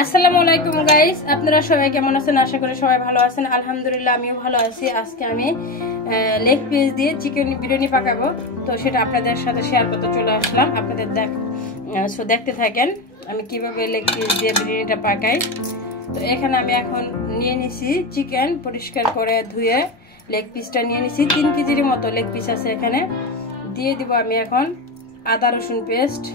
আসসালামু আলাইকুম গাইস, আপনারা সবাই কেমন আছেন? আশা করি সবাই ভালো আছেন। আলহামদুলিল্লাহ আমিও ভালো আছি। আজকে আমি লেগ পিস দিয়ে চিকেন বিরিয়ানি পাকাবো, তো সেটা আপনাদের সাথে শেয়ার করতে চলে আসলাম। আপনাদের দেখতে থাকেন আমি কিভাবে লেগ পিস দিয়ে বিরিয়ানিটা পাকাই। তো এখানে আমি এখন নিয়ে নিছি চিকেন, পরিষ্কার করে ধুয়ে লেগ পিসটা নিয়ে নিছি। 3 কেজির মতো লেগ পিস আছে এখানে। দিয়ে দিব আমি এখন আদা রসুন পেস্ট,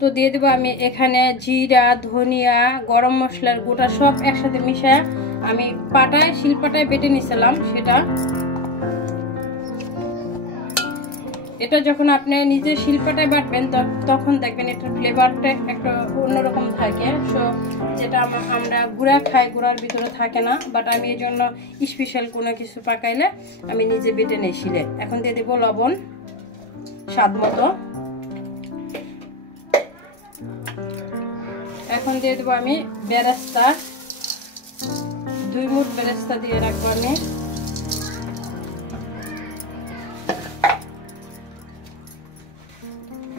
তো দিয়ে দেবো আমি এখানে জিরা, ধনিয়া, গরম মশলার গোটা সব একসাথে মিশিয়ে আমি শিলপাটায় বেটে নিয়েছিলাম। এটা যখন আপনি নিজে শিলপাটায় বাটবেন তখন দেখবেন এটার ফ্লেভারটা একটা অন্যরকম থাকে। সো যেটা আমরা গুঁড়া খাই, গুঁড়ার ভিতরে থাকে না। বাট আমি এই জন্য স্পেশাল কোনো কিছু পাকাইলে আমি নিজে বেটে নিই শিলে। এখন দিয়ে দেবো লবণ স্বাদ মতো। এখন দিয়ে দেবো আমি বেরেস্তা, 2 মুঠ বেরেস্তা দিয়ে রাখবো আমি।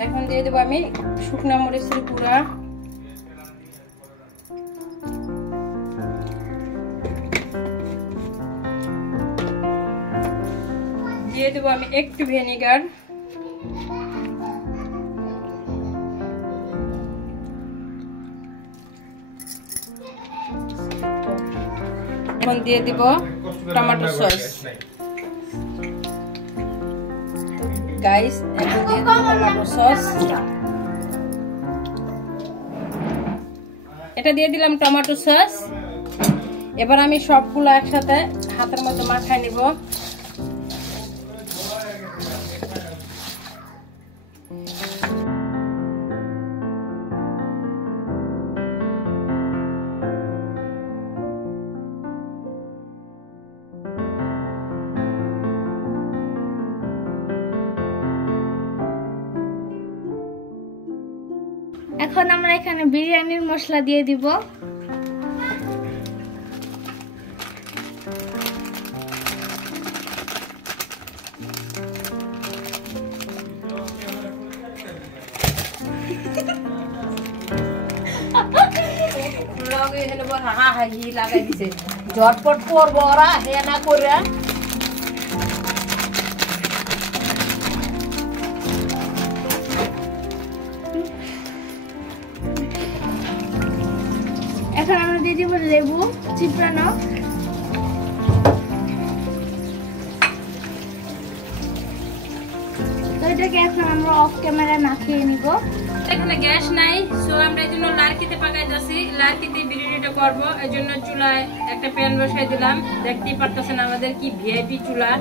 এখন দিয়ে দেবো আমি শুকনা মরিচের গুঁড়া, দিয়ে দেবো আমি একটু ভিনেগার, এখন দিয়ে দিব টমেটো সস। গাইস এখন দিয়ে দিব টমেটো সস। এটা দিয়ে দিলাম টমেটো সস। এবার আমি সবগুলো একসাথে হাতের মধ্যে মাখায় নিব। এখন আমরা এখানে বিরিয়ানির মশলা দিয়ে দিব। ঝটপট করবো ওরা হেনা করে। এখন আমরা দিয়ে দিব লেবু চিপড়ানো। তো এটাকে এখন আমরা অফ ক্যামেরায় মাখিয়ে নিব। এখানে গ্যাস নাই, সো আমরা এই জন্য লার্কিতে পাকাই যাচ্ছি। লার্কিতে বিরিয়ানিটা করবো, এই জন্য চুলায় একটা প্যান বসাই দিলাম। দেখতেই পারতেছেন আমাদের কি ভিআইপি চুলা।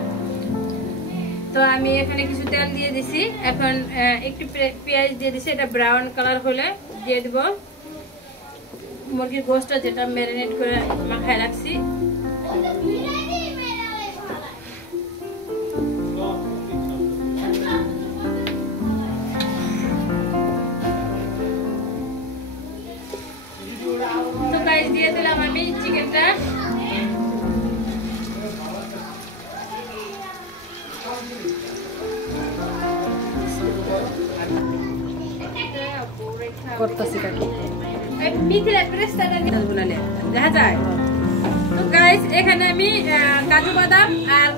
তো আমি এখানে কিছু তেল দিয়ে দিছি। এখন একটু পেঁয়াজ দিয়ে দিছি। এটা ব্রাউন কালার হলে দিয়ে দিব মুরগির গোশটা, যেটা ম্যারিনেট করে মাখায় রাখছি। তো গাইস দিয়ে দিলাম আমি চিকেনটা। করতেছি দেখা যায়। তো গাইস এখানে আমি কাজু বাদাম আর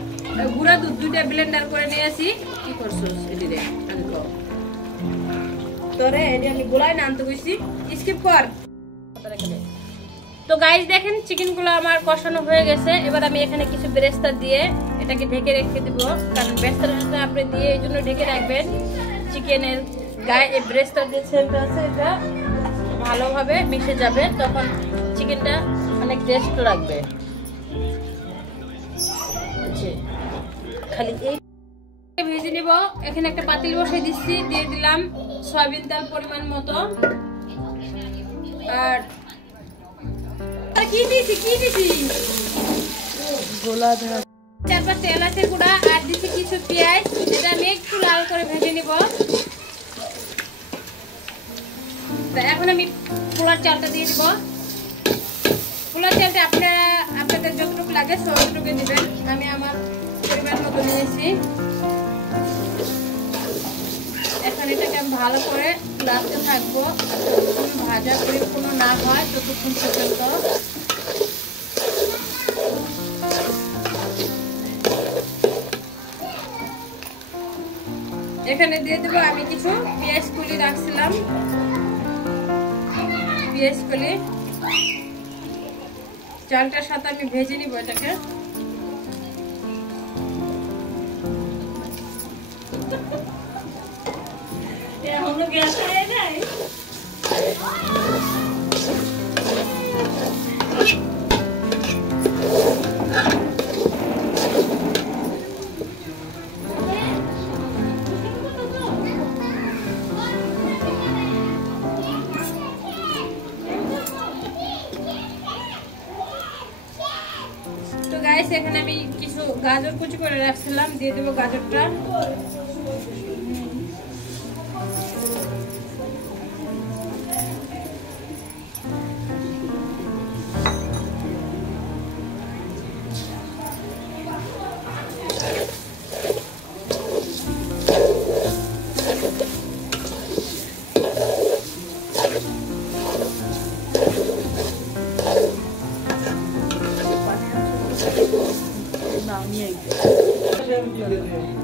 গুঁড়া দুধ দুইটা ব্লেন্ডার করে নিয়েছি। কি করছিস এদিকে তোরে এটি আমি গোলাই না আনতে গেছি, স্কিপ কর। তো গাইস দেখেন চিকেন গুলো আমার কষানো হয়ে গেছে। এবার আমি এখানে কিছু বেরেস্তা দিয়ে এটাকে ঢেকে রেখে দিব, কারণ বেরেস্তাটা আপনি দিয়ে এই জন্য ঢেকে রাখবেন। চিকেনের গায়ে এই বেরেস্তার যে সেন্টটা আছে এটা ভালোভাবে মিশে যাবে, তখন চিকেনটা অনেক টেস্ট লাগবে। খালি এই ভেজে নিব। এখানে একটা পাতিল বসাই দিচ্ছি, দিয়ে দিলাম সয়াবিন তেল পরিমাণ মতো। আর কি দিছি গোলা ধরা 4-5 এলাচের গুঁড়া আর দিচ্ছি কিছু পেঁয়াজ। এটা আমি একটু লাল করে ভেজে নিব। আচ্ছা এখন আমি পোলার চালটা দিয়ে দিব। পোলার চালটা আপনাদের যতটুকু লাগে ততটুকু দিবেন। আমি আমার পরিমাণ মতো নিয়েছি। এখন এটাকে আমি ভালো করে লাড়তে থাকবো, ভাজা পরিপূর্ণ না হয় ততক্ষণ পর্যন্ত। এখানে দিয়ে দেবো আমি কিছু পেঁয়াজ কুলি রাখছিলাম, পেঁয়াজ কুলি চালটার সাথে আমি ভেজে নিব এটাকে। তো গাইস এখানে আমি কিছু গাজর কুচি করে রাখছিলাম, দিয়ে দেবো গাজরটা।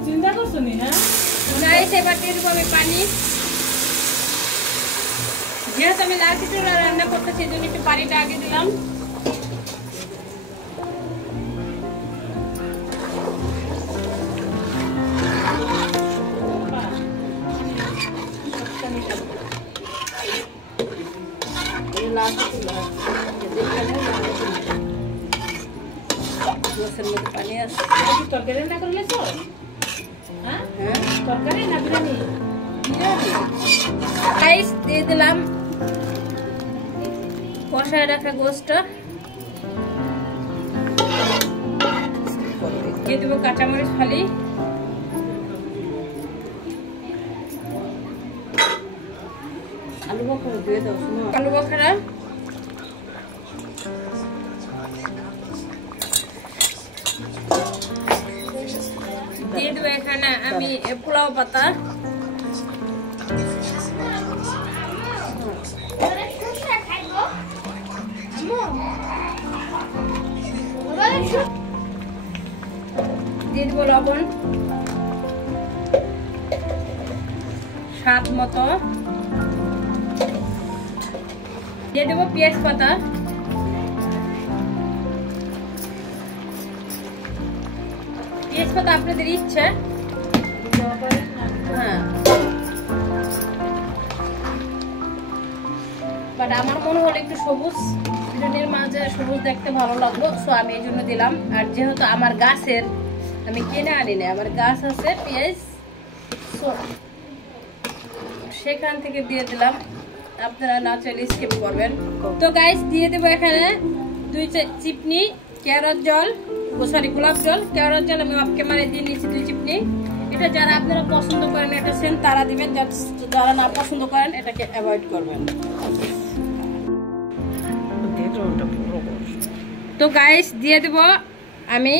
চিন্তা করছো নি? হ্যাঁ গাইস এবার দিয়ে দেবো আমি পানি। যেহেতু আমি লাল খিচুড়ি রান্না করতেছি এই জন্য একটু পানিটা আগে দিলাম। গ্লাসের মধ্যে পানি আছে। তরকারি রান্না করলে তো? হ্যাঁ হ্যাঁ তরকারি না বিরিয়ানি? গাইস দিয়ে দিলাম কষায় রাখা গোশটা, দিয়ে দেবো কাঁচামরিচ ফালি, আলু বখরা দিয়ে দাও শোনো। আলু বখরা, দিয়ে দেবো এখানে আমি পোলাও পাতা, দিয়ে দেবো লবণ স্বাদ মতো, দিয়ে দেবো পেঁয়াজ পাতা, পেঁয়াজ পাতা আপনাদের ইচ্ছা। হ্যাঁ বাট আমার মনে হলো একটু সবুজ বিরিয়ানির মাঝে সবুজ দেখতে ভালো লাগলো, সো আমি এই জন্য দিলাম। আর যেহেতু আমার গাছের, আমি কিনে আনি না, আমার গাছ আছে পেঁয়াজ, সো সেখান থেকে দিয়ে দিলাম। আপনারা না চাইলে স্কিপ করবেন। তো গাইস দিয়ে দেবো এখানে 2 চিপনি কেওড়ার জল, সরি গোলাপ জল, কেওড়ার জল আমি অফ ক্যামেরায় দিয়ে নিয়েছি 2 চিপনি। এটা যারা আপনারা পছন্দ করেন এটা সেন্ট তারা দিবেন, যারা না পছন্দ করেন এটাকে অ্যাভয়েড করবেন। তো গাইস দিয়ে দেব আমি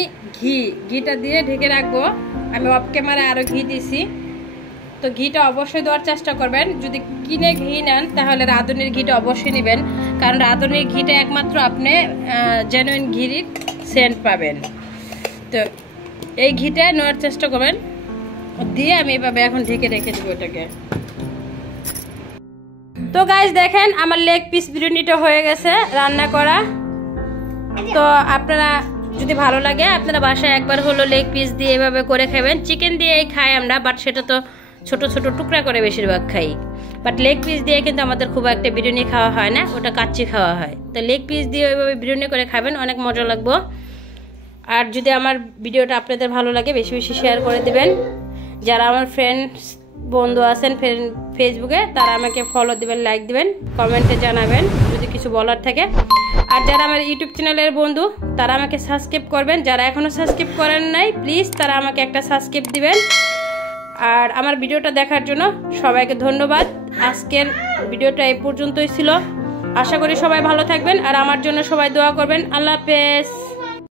ঘিটা দিয়ে ঢেকে রাখবো। আমি অফ ক্যামেরায় আরো ঘি দিয়েছি, তো ঘিটা অবশ্যই দেওয়ার চেষ্টা করবেন। যদি কিনে ঘি নেন তাহলে রাঁধুনির ঘিটা অবশ্যই নেবেন, কারণ রাঁধুনির ঘিটা একমাত্র আপনি জেনুইন ঘির সেন্ট পাবেন। তো এই ঘিটা নেওয়ার চেষ্টা করবেন। দিয়ে আমি এভাবে এখন ঢেকে রেখে দেবো এটাকে। তো গাইস দেখেন আমার লেগ পিস বিরিয়ানিটা হয়ে গেছে রান্না করা। তো আপনারা যদি ভালো লাগে আপনারা বাসায় একবার হলো লেগ পিস দিয়ে এভাবে করে খাবেন। চিকেন দিয়েই খাই আমরা, বাট সেটা তো ছোট ছোট টুকরা করে বেশিরভাগ খাই। বাট লেগ পিস দিয়ে কিন্তু আমাদের খুব একটা বিরিয়ানি খাওয়া হয় না, ওটা কাচ্চি খাওয়া হয়। তো লেগ পিস দিয়ে ওইভাবে বিরিয়ানি করে খাবেন, অনেক মজা লাগবে। আর যদি আমার ভিডিওটা আপনাদের ভালো লাগে বেশি বেশি শেয়ার করে দিবেন। যারা আমার ফ্রেন্ডস বন্ধু আছেন ফেসবুকে তারা আমাকে ফলো দিবেন, লাইক দিবেন, কমেন্টে জানাবেন যদি কিছু বলার থাকে। আর যারা আমার ইউটিউব চ্যানেলের বন্ধু তারা আমাকে সাবস্ক্রাইব করবেন। যারা এখনও সাবস্ক্রাইব করেন নাই প্লিজ তারা আমাকে একটা সাবস্ক্রাইব দিবেন। আর আমার ভিডিওটা দেখার জন্য সবাইকে ধন্যবাদ। আজকের ভিডিওটা এই পর্যন্তই ছিল। আশা করি সবাই ভালো থাকবেন আর আমার জন্য সবাই দোয়া করবেন। আল্লাহ হাফেজ।